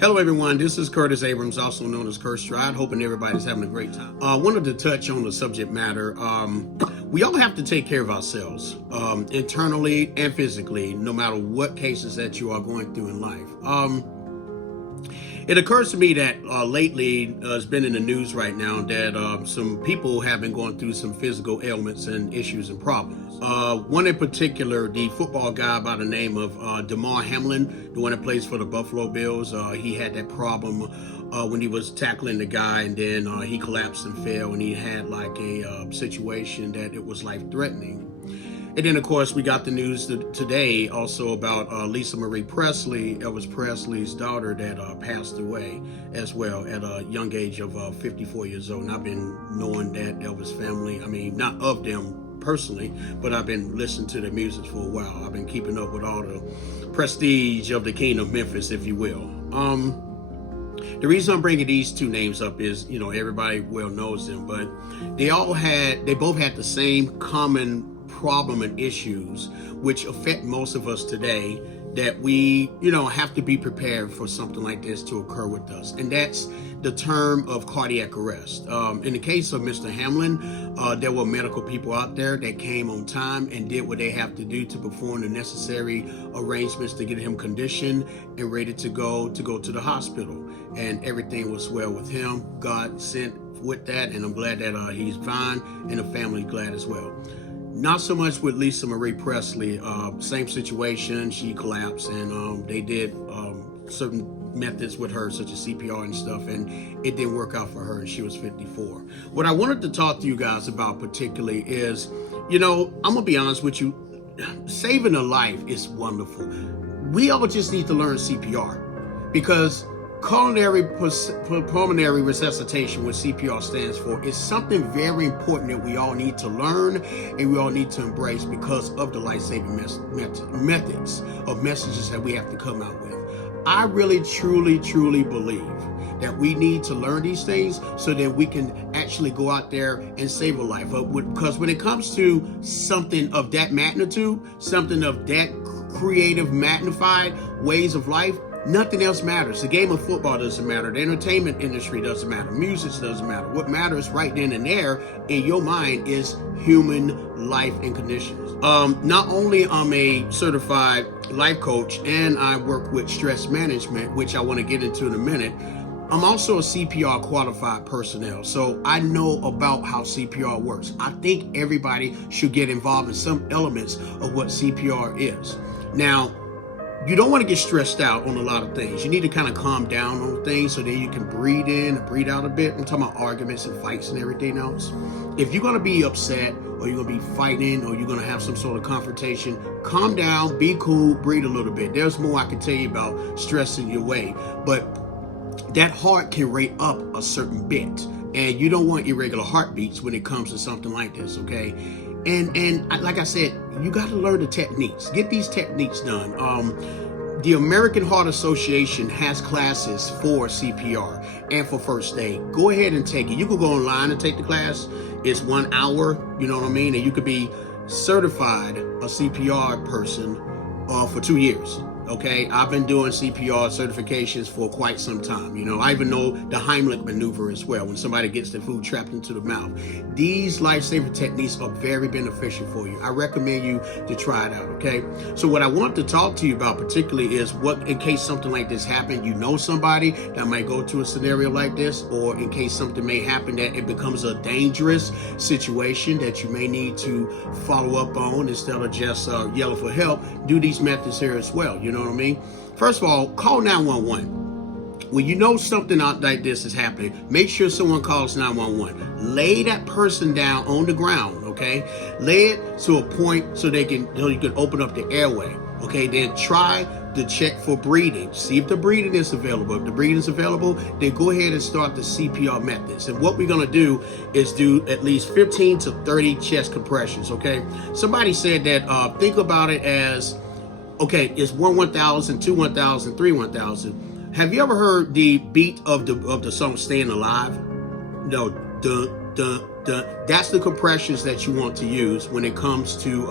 Hello everyone, this is Curtis Abrams, also known as Curtstride. Hoping everybody's having a great time. Wanted to touch on the subject matter. We all have to take care of ourselves, internally and physically, no matter what cases that you are going through in life. It occurs to me that lately it's been in the news right now that some people have been going through some physical ailments and issues and problems. One in particular, the football guy by the name of Heimlich, the one that plays for the Buffalo Bills, he had that problem when he was tackling the guy, and then he collapsed and fell, and he had like a situation that it was life-threatening. And then, of course, we got the news today also about Lisa Marie Presley, Elvis Presley's daughter, that passed away as well at a young age of 54 years old. And I've been knowing that Elvis family, I mean, not of them personally, but I've been listening to their music for a while. I've been keeping up with all the prestige of the King of Memphis, if you will. The reason I'm bringing these two names up is, you know, everybody well knows them, but they both had the same common problem and issues which affect most of us today, that we, you know, have to be prepared for something like this to occur with us. And that's the term of cardiac arrest. In the case of Mr. Heimlich, there were medical people out there that came on time and did what they have to do to perform the necessary arrangements to get him conditioned and ready to go to the hospital. And everything was well with him. God sent with that, and I'm glad that he's fine, and the family glad as well. Not so much with Lisa Marie Presley. Same situation. She collapsed, and they did certain methods with her, such as CPR and stuff, and it didn't work out for her, and she was 54. What I wanted to talk to you guys about particularly is, you know, I'm gonna be honest with you, saving a life is wonderful. We all just need to learn CPR, because pulmonary resuscitation, what CPR stands for, is something very important that we all need to learn and we all need to embrace because of the life-saving methods of messages that we have to come out with. I really, truly believe that we need to learn these things so that we can actually go out there and save a life. Because when it comes to something of that magnitude, something of that creative, magnified ways of life, nothing else matters. The game of football doesn't matter. The entertainment industry doesn't matter. Music doesn't matter. What matters right then and there in your mind is human life and conditions. Not only I'm a certified life coach and I work with stress management, which I want to get into in a minute, I'm also a CPR qualified personnel, so I know about how CPR works. I think everybody should get involved in some elements of what CPR is. Now, you don't want to get stressed out on a lot of things. You need to kind of calm down on things so that you can breathe in and breathe out a bit. I'm talking about arguments and fights and everything else. If you're going to be upset, or you're going to be fighting, or you're going to have some sort of confrontation, calm down, be cool, breathe a little bit. There's more I can tell you about stressing your way, but that heart can rate up a certain bit, and you don't want irregular heartbeats when it comes to something like this, okay? And like I said, you got to learn the techniques. Get these techniques done. The American Heart Association has classes for CPR and for first aid. Go ahead and take it. You can go online and take the class. It's 1 hour, you know what I mean? And you could be certified a CPR person for 2 years. Okay, I've been doing CPR certifications for quite some time. You know, I even know the Heimlich maneuver as well, when somebody gets the food trapped into the mouth. These life-saving techniques are very beneficial for you. I recommend you to try it out, okay? So what I want to talk to you about particularly is what, in case something like this happened, you know somebody that might go to a scenario like this, or in case something may happen that it becomes a dangerous situation that you may need to follow up on instead of just yelling for help, do these methods here as well, you know what I mean? First of all, call 911. When you know something out like this is happening, make sure someone calls 911. Lay that person down on the ground, okay? Lay it to a point so you can open up the airway, okay? Then try to check for breathing. See if the breathing is available. If the breathing is available, then go ahead and start the CPR methods. And what we're gonna do is do at least 15 to 30 chest compressions, okay? Somebody said that, think about it as, okay, it's 1 1,000, 2 1,000, 3 1,000. Have you ever heard the beat of the song "Staying Alive"? No, dun dun dun. That's the compressions that you want to use when it comes to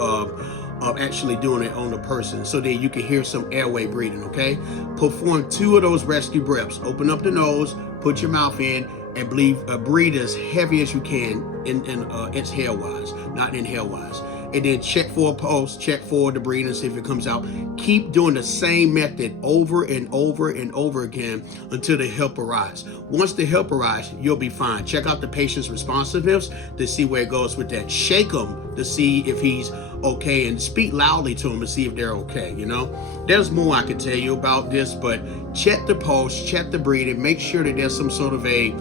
of actually doing it on the person, so that you can hear some airway breathing, okay? Perform 2 of those rescue breaths. Open up the nose, put your mouth in, and breathe as heavy as you can in exhale-wise, not inhale-wise. And then check for a pulse, check for the breathing, see if it comes out. Keep doing the same method over and over and over again until the help arrives. Once the help arrives, you'll be fine. Check out the patient's responsiveness to see where it goes with that. Shake him to see if he's okay, and speak loudly to them to see if they're okay. There's more I could tell you about this, but check the pulse, check the breathing, make sure that there's some sort of a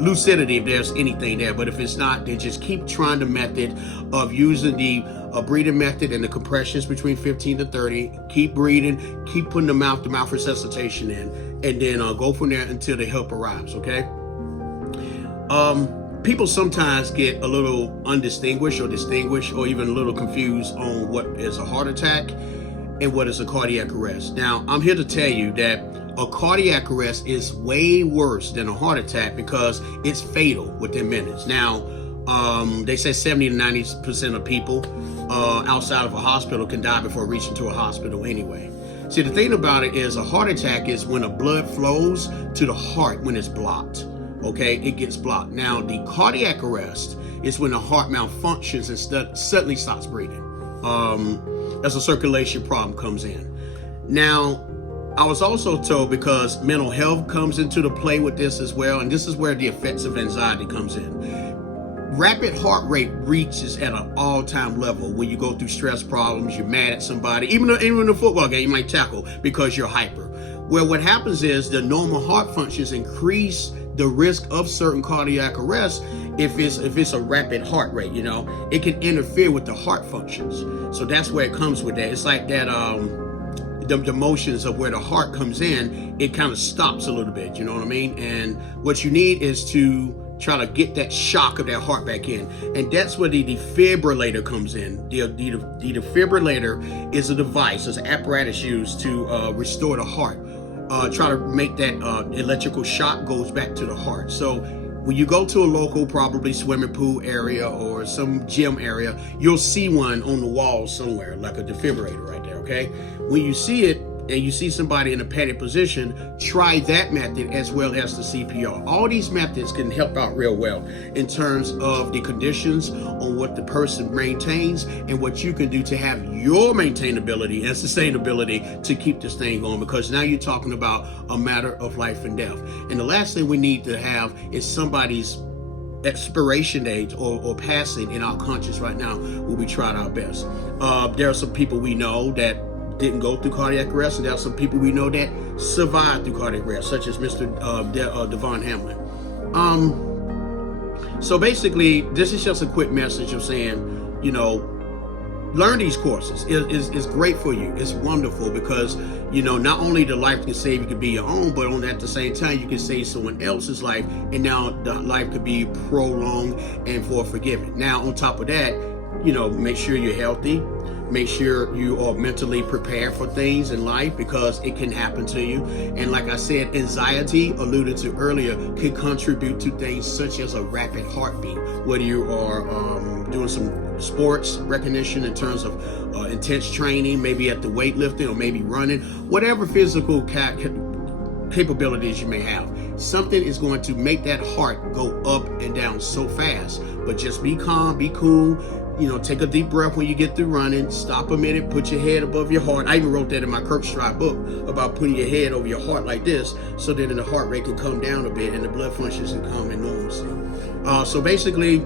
lucidity if there's anything there. But if it's not, then just keep trying the method of using the breathing method and the compressions between 15 to 30. Keep breathing, keep putting the mouth resuscitation in, and then go from there until the help arrives, okay? People sometimes get a little undistinguished or distinguished, or even a little confused on what is a heart attack and what is a cardiac arrest. Now, I'm here to tell you that a cardiac arrest is way worse than a heart attack because it's fatal within minutes. Now, they say 70 to 90% of people outside of a hospital can die before reaching to a hospital anyway. See, the thing about it is a heart attack is when the blood flows to the heart when it's blocked. Okay, it gets blocked. Now, the cardiac arrest is when the heart malfunctions and suddenly stops breathing. As a circulation problem comes in. Now, I was also told, because mental health comes into the play with this as well, and this is where the effects of anxiety comes in. Rapid heart rate reaches at an all-time level when you go through stress problems, you're mad at somebody, even in a football game, you might tackle because you're hyper. Well, what happens is the normal heart functions increase the risk of certain cardiac arrest if it's a rapid heart rate. It can interfere with the heart functions. So that's where it comes with that. It's like that the motions of where the heart comes in, it kind of stops a little bit, you know what I mean? And what you need is to try to get that shock of that heart back in. And that's where the defibrillator comes in. The defibrillator is a device, it's an apparatus used to restore the heart. Try to make that electrical shock goes back to the heart. So when you go to a local, probably swimming pool area or some gym area, you'll see one on the wall somewhere, like a defibrillator right there, okay? When you see it and you see somebody in a panic position, try that method as well as the CPR. All these methods can help out real well in terms of the conditions on what the person maintains and what you can do to have your maintainability and sustainability to keep this thing going, because now you're talking about a matter of life and death. And the last thing we need to have is somebody's expiration date or passing in our conscious right now where we tried our best. There are some people we know that didn't go through cardiac arrest, and there are some people we know that survived through cardiac arrest, such as Mr. Devon Hamlin. So basically, this is just a quick message of saying, learn these courses. It's great for you. It's wonderful because, not only the life can save, you can be your own, but at the same time, you can save someone else's life, and now the life could be prolonged and forgiven. Now, on top of that, make sure you're healthy. Make sure you are mentally prepared for things in life, because it can happen to you. And like I said, anxiety, alluded to earlier, can contribute to things such as a rapid heartbeat, whether you are doing some sports recognition in terms of intense training, maybe at the weightlifting or maybe running, whatever physical capabilities you may have. Something is going to make that heart go up and down so fast. But just be calm, be cool. Take a deep breath when you get through running. Stop a minute, put your head above your heart. I even wrote that in my Curtstride book about putting your head over your heart like this, so that the heart rate can come down a bit and the blood functions can come in normalcy. So basically,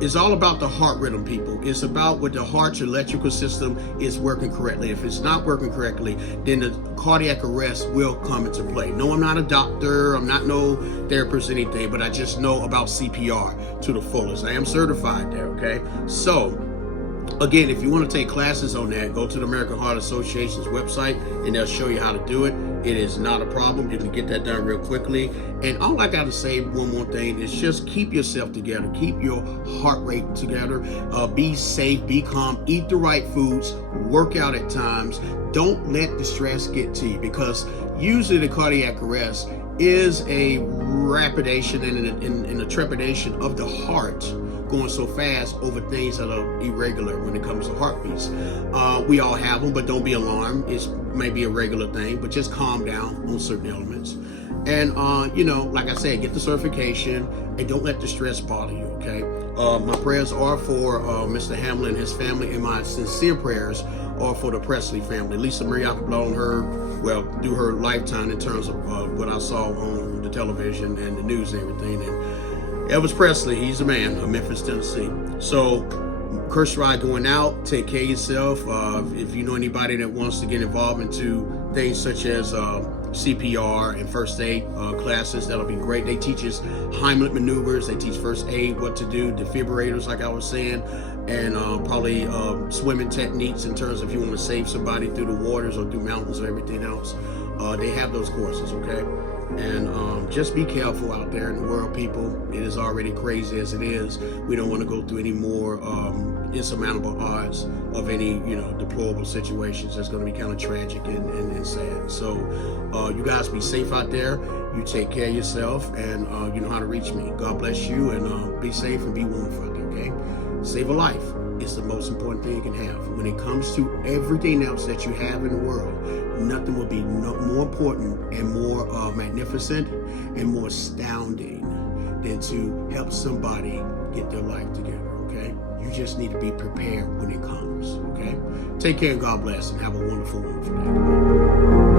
it's all about the heart rhythm, people. It's about what the heart's electrical system is working correctly. If it's not working correctly, then the cardiac arrest will come into play. No, I'm not a doctor. I'm not no therapist or anything, but I just know about CPR to the fullest. I am certified there, okay? So, again, if you want to take classes on that, go to the American Heart Association's website, and they'll show you how to do it. It is not a problem. You can get that done real quickly. And all I got to say, one more thing, is just keep yourself together. Keep your heart rate together. Be safe, be calm, eat the right foods, work out at times. Don't let the stress get to you, because usually the cardiac arrest is a rapidation and a trepidation of the heart going so fast over things that are irregular when it comes to heartbeats. We all have them, but don't be alarmed. It may be a regular thing, but just calm down on certain elements. And, like I said, get the certification and don't let the stress bother you, okay? My prayers are for Mr. Heimlich and his family, and my sincere prayers are for the Presley family. Lisa Marie, I could blow on her, well, do her lifetime in terms of what I saw on the television and the news and everything. And Elvis Presley, he's the man of Memphis, Tennessee. So, Curtstride going out, take care of yourself. If you know anybody that wants to get involved into things such as CPR and first aid classes, that'll be great. They teach us Heimlich maneuvers, they teach first aid, what to do, defibrillators like I was saying, and probably swimming techniques in terms of if you want to save somebody through the waters or through mountains or everything else. They have those courses, okay? And just be careful out there in the world, people. It is already crazy as it is. We don't want to go through any more insurmountable odds of any, deplorable situations. That's going to be kind of tragic and sad. So you guys be safe out there. You take care of yourself, and you know how to reach me. God bless you, and be safe and be warm out there, okay? Save a life. It's the most important thing you can have. When it comes to everything else that you have in the world, nothing will be more important and more magnificent and more astounding than to help somebody get their life together, okay? You just need to be prepared when it comes, okay? Take care and God bless, and have a wonderful, wonderful day.